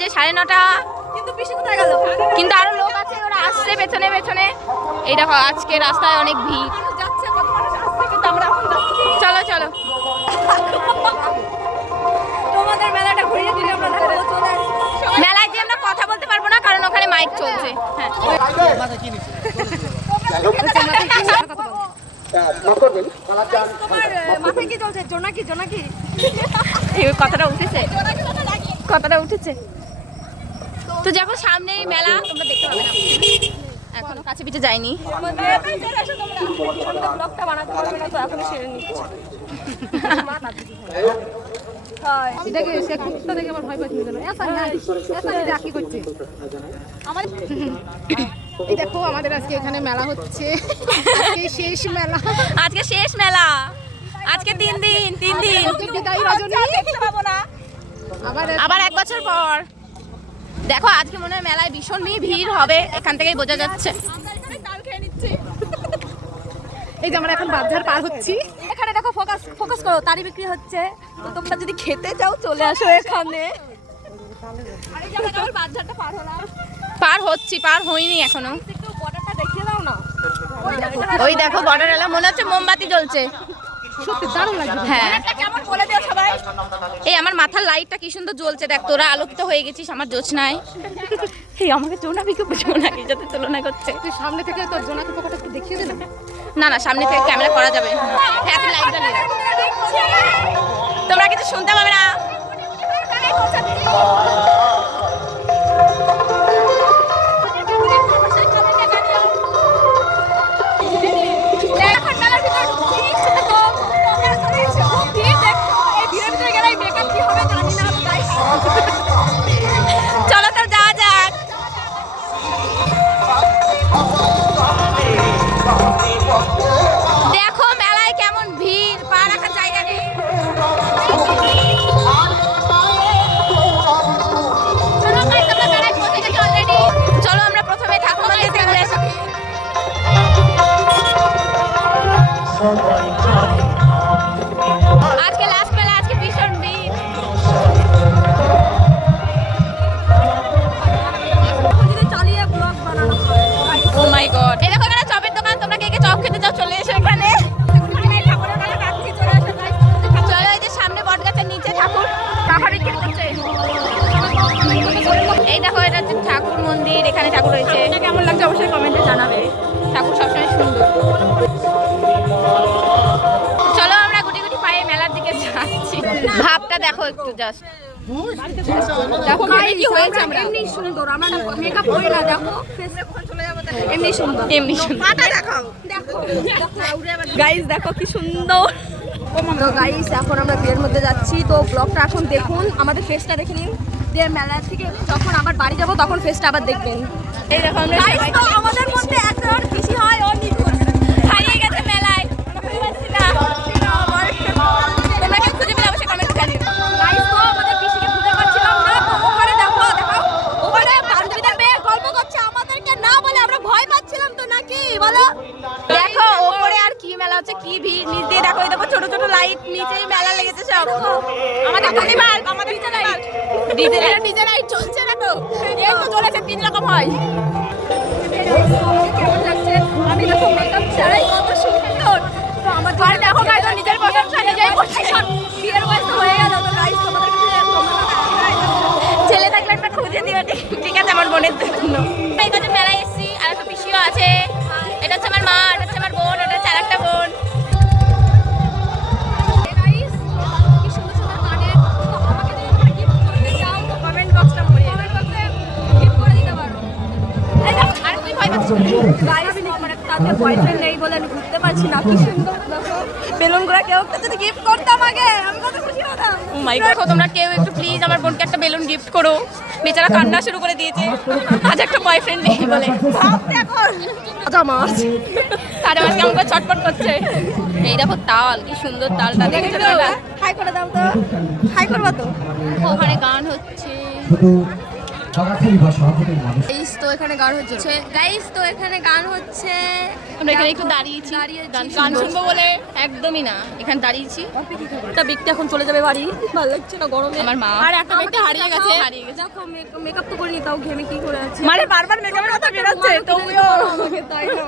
বাজে 9:30, কিন্তু আরো লোক আছে, ওরা আসছে পেছনে পেছনে। এই দেখো আজকে রাস্তায় অনেক ভিড়। চলো চলো, তোমাদের মেলাটা ঘুরিয়ে দিলে আমরা দেখাবো। চলে মেলায় যে আমরা কথা বলতে পারবো না, কারণ ওখানে মাইক চলছে। হ্যাঁ, মাথায় কি চলছে? জোনাকি জোনাকি এই কথাটা উঠেছে, কথাটা উঠেছে। তো দেখো সামনেই মেলা, তোমরা দেখতে পাবে না, এখনো কাছে পিঠে যায়নি। ব্লগটা বানাতে পারবে না তো এখন সেরে নিচ্ছে। দেখে সে কুত্তা দেখে আমার ভয় পাচ্ছিল না। এসা কি করছে আমার? এই দেখো আমাদের আজকে এখানে মেলা হচ্ছে, আজকে শেষ মেলা। আজকে শেষ মেলা, আজকে 3 দিন। বিদায় রজনী, আবার 1 বছর পর। দেখো আজকে মনে হয় মেলায় ভীষণ ভিড় হবে, এখান থেকেই বোঝা যাচ্ছে। এই যে আমরা এখন বাজার পার হচ্ছি। এখানে দেখো ফোকাস করো, তারি বিক্রি হচ্ছে। তো তোমরা যদি খেতে চাও চলে আসো এখানে। আরে জায়গাটা আমার বাজারটা পার হলাম, পার হচ্ছি, পার হইনি এখনো। একটু বর্ডারটা দেখিয়ে দাও না। ওই দেখো বর্ডার এলা, মনে হচ্ছে মোমবাতি জ্বলছে। সত্যি দারুণ লাগছে। হ্যাঁ, এটা কেমন বলে দিও সবাই। এই আমার মাথার লাইটটা কি সুন্দর জ্বলছে, দেখ তোরা আলোকিত হয়ে গেছিস আমার জোছনায়। এই আমাকে জোনাকিকে জোনাকির সাথে তুলনা করছে। তুই সামনে থেকে তোর জোনাকি পোকাটা একটু দেখিয়ে দে না। না না, সামনে থেকে ক্যামেরা করা যাবে। হ্যাঁ, তুই লাইট জ্বালিয়ে রাখ। তোমরা কিছু শুনতে পাবে না। চলো তো যাওয়া যাক। দেখো মেলায় কেমন ভিড়, পা রাখার জায়গা নেই। চলো আমরা প্রথমে ঠাকুর মন্দির থেকে ঘুরে আসি। আজকে লাস্ট মেলা, আজকে ভীষণ ভিড়। চালিয়ে ব্লগ বানানো হয়। ও মাই গড, এই দেখো এখানে চপের দোকান, তোমরা কে কে চপ খেতে চাও চলে এসো এখানে। চলো, এই যে সামনে বটগাছের নিচে ঠাকুর বিক্রি করছে। এই দেখো এটা হচ্ছে ঠাকুর মন্দির, এখানে ঠাকুর রয়েছে। কেমন লাগছে অবশ্যই কমেন্টে জানাবে। ঠাকুর সবসময় সুন্দর। চলো আমরা গুটি গুটি পায়ে মেলার দিকে যাচ্ছি। ভাবটা দেখো একটু জাস্ট, দেখো মানে কি হয়েছে। আমরা এমনি সুন্দর, আমরা মেকআপ করি না, দেখো এমনি সুন্দর। এমনি সুন্দর। মাথা দেখাও, দেখো গাইস, দেখো কি সুন্দর। তো গাইস এখন আমরা বিয়ের মধ্যে যাচ্ছি, তো ব্লগটা এখন দেখুন, আমাদের ফেসটা দেখে নিন। যে মেলা থেকে যখন আবার বাড়ি যাব তখন ফেসটা আবার দেখবেন। এই দেখো আমরা গাইস তো আমাদের মধ্যে একজন বেশি হয়, ও নিখুঁত হারিয়ে গেছে মেলায়, আমরা খুঁজে পাচ্ছি না। তোমরা কেউ খুঁজে পেলে অবশ্যই কমেন্ট জানিও। গাইস তো আমাদের পিসিকে খুঁজে পাচ্ছিলাম না, তো ওখানে দেখো ওখানে বান্ধবীদের মেয়ে গল্প করছে, আমাদেরকে না বলে আমরা ভয় পাচ্ছিলাম তো নাকি বলো। দেখো ওপরে আর কি মেলা হচ্ছে, কি ভিড়। নিচ দিয়ে দেখো, এই দেখো ছোট ছোট লাইট, নিচেই মেলা লেগেছে সব। আমাদের ডিজে লাইট, আমাদের ডিজে লাইট চলছে না তো, এই তো চলেছে 3 রকম হয়। কেমন লাগছে? আমি দেখো মেকআপ ছাড়াই কত সুন্দর। তো আমার আর দেখো গাইস, নিজের প্রশংসা নিজেই করছে। বিয়ের বয়স তো হয়ে গেল, তো গাইস তোমাদের ছেলে থাকলে একটা খুঁজে দিও, ঠিক আছে, আমার বোনের জন্য। এই কাছে মেলায় এসেছি, আর একটা পিসিও আছে। এটা হচ্ছে আমার মা, এটা হচ্ছে আমার বোন, এটা হচ্ছে আরেকটা বোন। গাইস কি সুন্দর সুন্দর কানের, তো আমাকে যদি তোমরা গিফট করতে চাও তো কমেন্ট বক্সটা ভরিয়ে দাও, গিফট করে দিতে পারো। আর তুই ভয় পাচ্ছিস? গাইস আমার একটা বয়ফ্রেন্ড নেই বলে আমি ঘুরতে পারছি না। কি সুন্দর দেখো বেলুনগুলো, কেউ একটা যদি গিফট করতাম আগে আমি কত খুশি হতাম। ও মাই গড, তোমরা কেউ একটু প্লিজ আমার বোনকে একটা বেলুন গিফট করো। বেচারা কান্না শুরু করে দিয়েছে, আজ একটা বয়ফ্রেন্ড নেই বলে। ভাবতে এখন তাজা মাছ, তারা মাছ কেমন করে ছটফট করছে। এই দেখো তাল, কি সুন্দর তালটা, দেখেছো তোমরা? হাই করে দাও তো, হাই করবা তো। ওখানে গান হচ্ছে। গাইস তো এখানে গান হচ্ছে আমরা এখানে একটু দাঁড়িয়েছি গান শুনবো বলে একদমই না এখানে দাঁড়িয়েছি একটা ব্যক্তি এখন চলে যাবে বাড়ি, ভালো লাগছে না গরমে। আমার মা আর একটা ব্যক্তি হারিয়ে গেছে দেখো মেকআপ তো করিনি, তাও ঘেমে কি করে আছে। মানে বারবার মেকআপের কথা বেরোচ্ছে তবুও তাই না